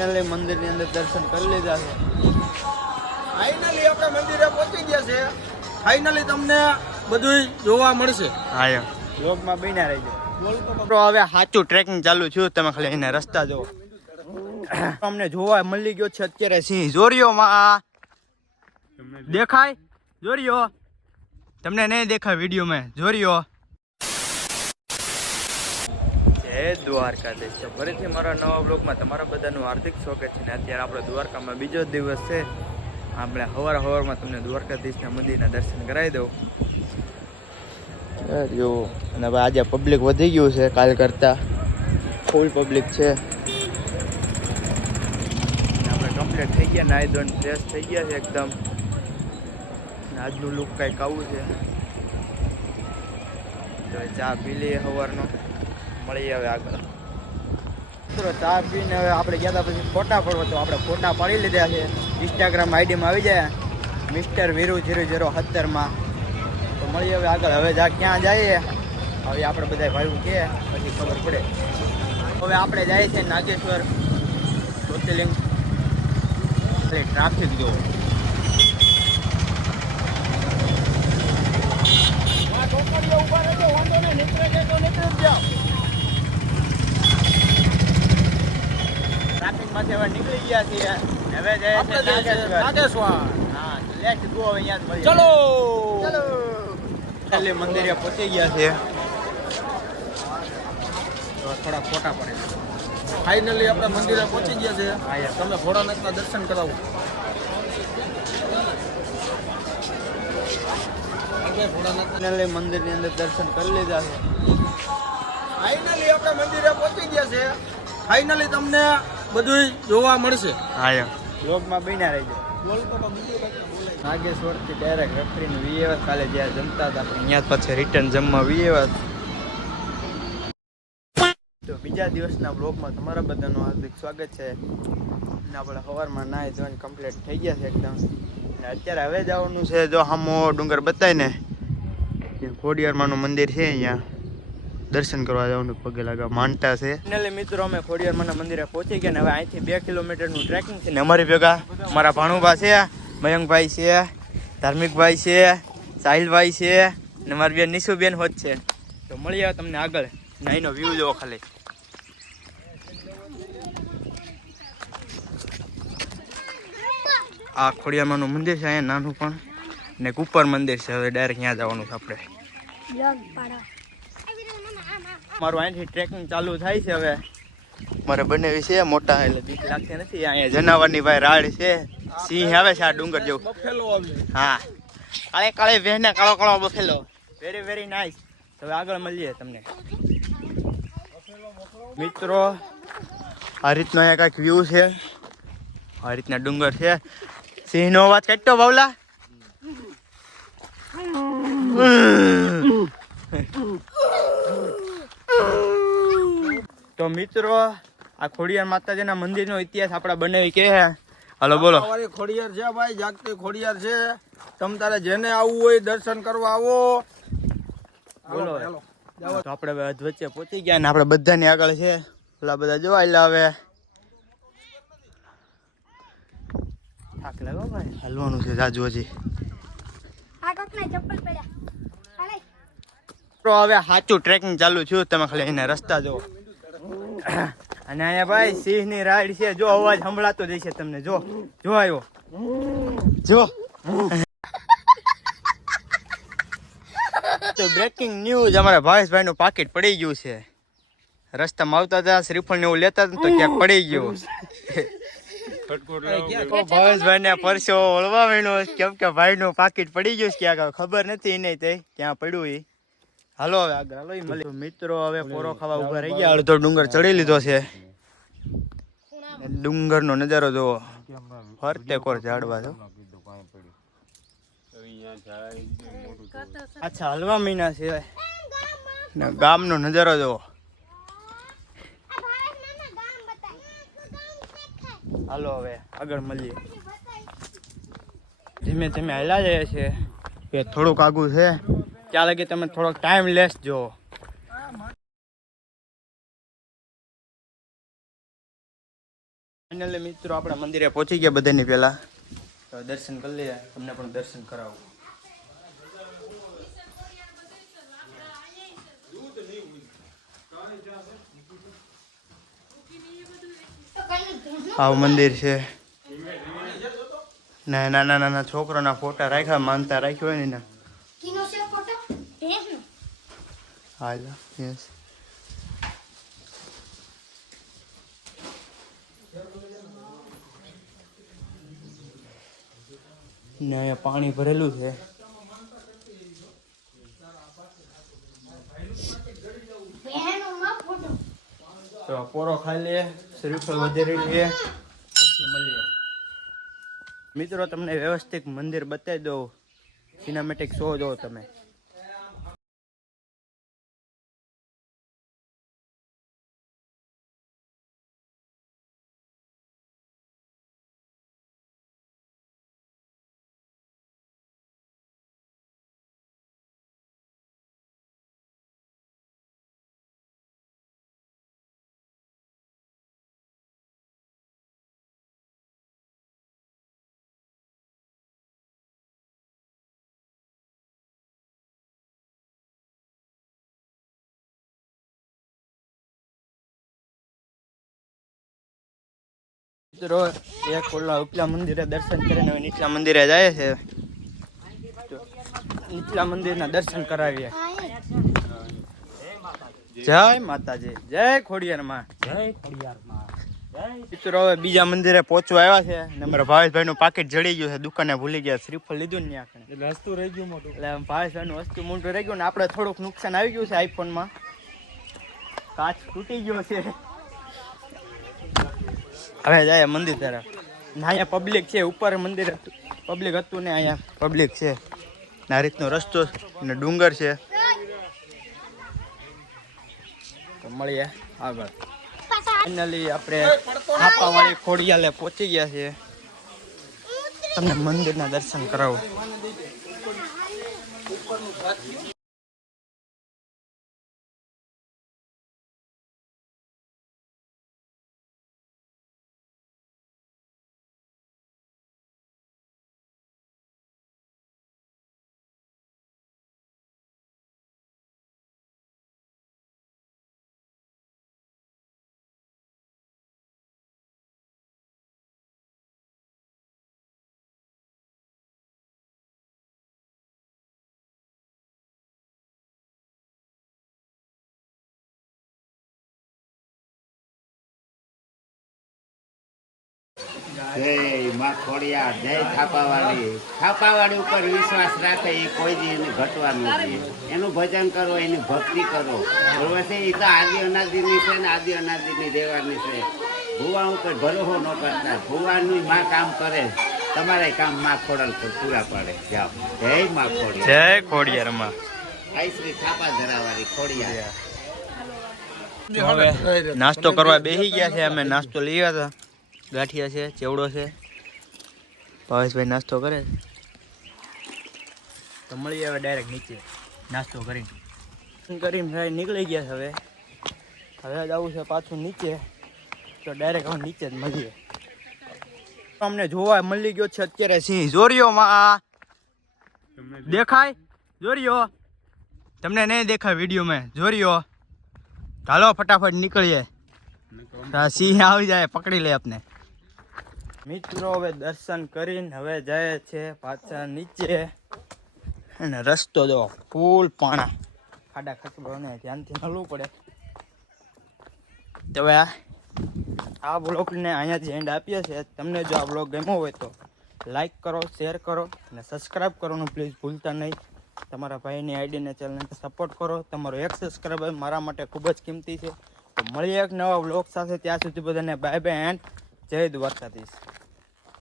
મંદિર ની અંદર દર્શન કરી લીધા છે. ફાઇનલી આપણે મંદિરે પહોંચી ગયા છે. ફાઇનલી તમને બધું જોવા મળશે. હા વ્લોગમાં બન્યા રહેજો. તો હવે સાચું ટ્રેકિંગ ચાલુ થયું. તમે ખાલી એને રસ્તા જુઓ. અમને જોવા મળી ગયો છે અત્યારે સિંહ. જોરિયો માં દેખાય? જોરિયો તમને નહીં દેખાય વિડીયોમાં. જોરિયો. જય દ્વારકાધીશ. તો ફરીથી મારા નવા બ્લોગમાં તમારા બધાનું હાર્દિક સ્વાગત છે. ને અત્યારે આપણે દ્વારકામાં બીજો દિવસ છે. આપણે સવારમાં તમને દ્વારકાધીશના મંદિરના દર્શન કરાવી દઉં. જો અને હવે આજે પબ્લિક વધી ગયું છે કાલ કરતા. ફૂલ પબ્લિક છે. આપણે કમ્પ્લીટ થઈ ગયા, નાહી ધોઈને ફ્રેશ થઈ ગયા છે એકદમ. આજનું લુક કંઈક આવું છે. તો ચા પી લઈએ સવારનો. મળી હવે આગળ. મિત્રો ચા પીને હવે આપણે ગયા હતા પછી ફોટા પડવા, તો આપણે ફોટા પાડી લીધા છે. ઇન્સ્ટાગ્રામ આઈડીમાં આવી જાય મિસ્ટર વીરુ 007માં. તો મળીએ હવે આગળ. હવે ક્યાં જઈએ હવે આપણે બધા ભાઈઓ કે પછી ખબર પડે. હવે આપણે જઈએ છીએ નાગેશ્વર જ્યોતિર્લિંગ. ટ્રાફિક જો ટ્રાફિક માંથી હવે નીકળી ગયા છીએ. હવે જઈએ છીએ નાગેશ્વર. હા લેટ્સ ગો. હવે અહીંયા ચલો ચલો. એટલે મંદિરે પહોંચી ગયા છે. તો થોડા ફોટા પડે. ફાઇનલી આપણે મંદિરે પહોંચી ગયા છે. તમને ભોળાનાથના દર્શન કરાવું. મંદિર ની અંદર દર્શન કરી લીધા છે. ફાઇનલી આપણે મંદિરે પહોંચી ગયા છે. ફાઇનલી તમને બધું જોવા મળશે. હા બ્લોગમાં બન્યા રહેજો. નાગેશ્વર થી ડાયરેક્ટ રખડીને વીએવા કાલે જ્યાં જમતા હતા અહીંયા પછી રિટર્ન જમવા વીએવા. તો બીજા દિવસના બ્લોગમાં તમારા બધાનું હાર્દિક સ્વાગત છે. અને આપણે સવારમાં નાહી ધોઈને કમ્પ્લીટ થઈ ગયા છે એકદમ. અને અત્યારે હવે જવાનું છે જો હામો ડુંગર બતાવીને ખોડિયારમાંનું મંદિર છે. અહીંયા દર્શન કરવા જવાનું. પગે લાગા માનતા છે. ફાઇનલી મિત્રો અમે ખોડિયારમાંના મંદિરે પહોંચી ગયા. ને હવે અહીંથી 2 કિલોમીટરનું ટ્રેકિંગ છે. ને અમારી ભેગા મારા ભાણુભા છે, મયંકભાઈ છે, ધાર્મિકભાઈ છે, સાહિલભાઈ છે, ને મારી બેન નિશુબેન હોત છે. તો મળીએ તમને આગળ. અહીંનો વ્યૂ જોવો ખાલી. આ ખોડિયારમાંનું મંદિર છે અહીંયા નાનું પણ. ને ઉપર મંદિર છે. હવે ડાયરેક્ટ ત્યાં જવાનું છે આપણે. મારું અહીંથી ટ્રેકિંગ ચાલુ થાય છે. હવે મારે બંને છે મોટા એટલે બીક લાગતી નથી. અહીંયા જનાવરની ભાઈ રાડ છે. સિંહ આવે છે આ ડુંગર જેવું. હા કાળે કાળે વહેને કાળો કાળો બફેલો. Very very nice. હવે આગળ મળીએ તમને મિત્રો. આ રીતનો અહીંયા કાંઈક વ્યૂ છે. આ રીતના ડુંગર છે. સિંહનો અવાજ કાઢતો બાવલા. તો મિત્રો આ ખોડિયાર માતાજીના મંદિરનો ઇતિહાસ આપણા બનાવી કે હાલો બોલો. ખોડિયાર છે ભાઈ, જાગતી ખોડિયાર છે. તમ તારે જેને આવવું હોય દર્શન કરવા આવો. બોલો તો આપણે વચ્ચે પહોંચી ગયા ને આપણે બધાની આગળ છે. પેલા બધા જોવાયેલા. હવે થાક લાગો ભાઈ. હાલવાનું છે જાજુ હજી. તો હવે સાચું ટ્રેકિંગ ચાલુ થયું. તમે ખાલી એને રસ્તા જુઓ. અને અહીંયા ભાઈ સિંહ ની રાઈડ છે. જો અવાજ સંભળાતો જશે તમને. જો જો આવ્યો જો. તો બ્રેકિંગ ન્યૂઝ. અમારા ભાવેશભાઈ નું પાકીટ પડી ગયું છે. રસ્તામાં આવતા હતા શ્રીફળ ને એવું લેતા હતા તો ક્યાંક પડી ગયું. ભાવેશભાઈ ને પરસો વળવા માંડ્યો કેમ કે ભાઈ નું પાકીટ પડી ગયું છે ક્યાંક. ખબર નથી નહીં તે ક્યાં પડ્યું એ. હાલો હવે આગળ હાલો. મિત્રો હવે પોરો ખાવા ઉભા રહી ગયા. અડધો ડુંગર ચડી લીધો છે. ડુંગર નો નજારો જોવો. ફરતે કોર ઝાડવા છો. અચ્છા હલવા મહિના છે. ગામનો નજારો જોવો. હાલો હવે આગળ મળીએ. ધીમે ધીમે હાલ્યા જાય છે. થોડુંક આગું છે. ત્યાં લગી તમે થોડોક ટાઈમ લેસ જો. ફાઇનલી મિત્રો આપણા મંદિરે પહોંચી ગયા બધાની પહેલા. તો દર્શન કરી લઈએ, તમને પણ દર્શન કરાવું. આવું મંદિર છે. નાના નાના છોકરાના ફોટા રાખ્યા, માનતા રાખ્યો હોય ને. હાલો યસ. ને અહીંયા પાણી ભરેલું છે. તો પોરો ખાઈ લઈએ, શ્રીફળ વધારી લઈએ, પછી મળીએ. મિત્રો તમને વ્યવસ્થિત મંદિર બતાવી દઉં, સિનેમેટિક શો જો તમે. મિત્રો એક ઓલા ઉપલા મંદિરે દર્શન કરીને હવે નીચલા મંદિરે જાય છે. નીચલા મંદિરના દર્શન કરાવીએ. જય માતાજી, જય ખોડિયાર માં, જય ખોડિયાર માં. મિત્રો હવે બીજા મંદિરે પહોંચવા આવ્યા છે ને અમારા ભાવેશભાઈ નું પાકીટ જડી ગયું છે, દુકાને ભૂલી ગયા, શ્રીફળ લીધું ને આપણે વસ્તુ રહી ગયું મોટું, એટલે ભાવેશભાઈ નું વસ્તુ મોટું રહી ગયું ને આપણે થોડુંક નુકસાન આવી ગયું છે. આઈફોન માં કાચ તૂટી ગયો છે. હવે જાય મંદિર તરફ. ને અહીંયા પબ્લિક છે, ઉપર મંદિર પબ્લિક હતું ને અહીંયા પબ્લિક છે. આ રીતનો રસ્તો ને ડુંગર છે. તો મળીએ આગળ. ફાઇનલી આપણે છાપાવાળી ખોડિયાલે પહોંચી ગયા છે. તમને મંદિરના દર્શન કરાવું. જય માં ખોડિયાર, જય છાપાવાળી. છાપાવાળી ઉપર વિશ્વાસ રાખે એ કોઈ દી એને ઘટવાનું નથી. એનું ભજન કરો, એની ભક્તિ કરો, બરોબર છે. એ તો આદિ અનાદિની છે ને આદિ અનાદિની રહેવાની છે. ભુવા ઉપર ભરોસો ન કરતા, ભુવાનું માં કામ કરે, તમારે કામ માં ખોડલ પૂરા પાડે. જાઓ, જય માં ખોડિયાર, જય ખોડિયાર માં. આઈ શ્રી છાપા ધરાવાળી ખોડિયાર. હવે નાસ્તો કરવા બેસી ગયા છે. અમે નાસ્તો લઈ આવ્યા હતા. ગાંઠિયા છે, ચેવડો છે. ભાવેશભાઈ નાસ્તો કરે તો મળીએ હવે ડાયરેક્ટ નીચે નાસ્તો કરીને નીકળી ગયા છે. હવે જવું છે પાછું નીચે. તો ડાયરેક્ટ હવે નીચે જ મળીએ. અમને જોવા મળી ગયો છે અત્યારે સિંહ. જોરિયો માં દેખાય? જોરિયો તમને નહીં દેખાય વિડીયોમાં? જોરિયો ચાલો ફટાફટ નીકળીએ. સિંહ આવી જાય, પકડી લે આપને. મિત્રો હવે દર્શન કરીને હવે જાય છે પાછા નીચે. અને રસ્તો જો ફૂલ પાણા, ખાડા ખચડોને ધ્યાનથી હલવું પડે. તો હવે આ બ્લોગને અહીંયાથી એન્ડ આપીએ છીએ. તમને જો આ બ્લોગ ગમ્યો હોય તો લાઈક કરો, શેર કરો અને સબસ્ક્રાઈબ કરવાનું પ્લીઝ ભૂલતા નહીં. તમારા ભાઈની આઈડીને ચેનલને સપોર્ટ કરો. તમારો એક સબસ્ક્રાઈબર મારા માટે ખૂબ જ કિંમતી છે. તો મળીએ એક નવા બ્લોગ સાથે. ત્યાં સુધી બધાને બાય બાય એન્ડ જય દ્વારકાધીશ.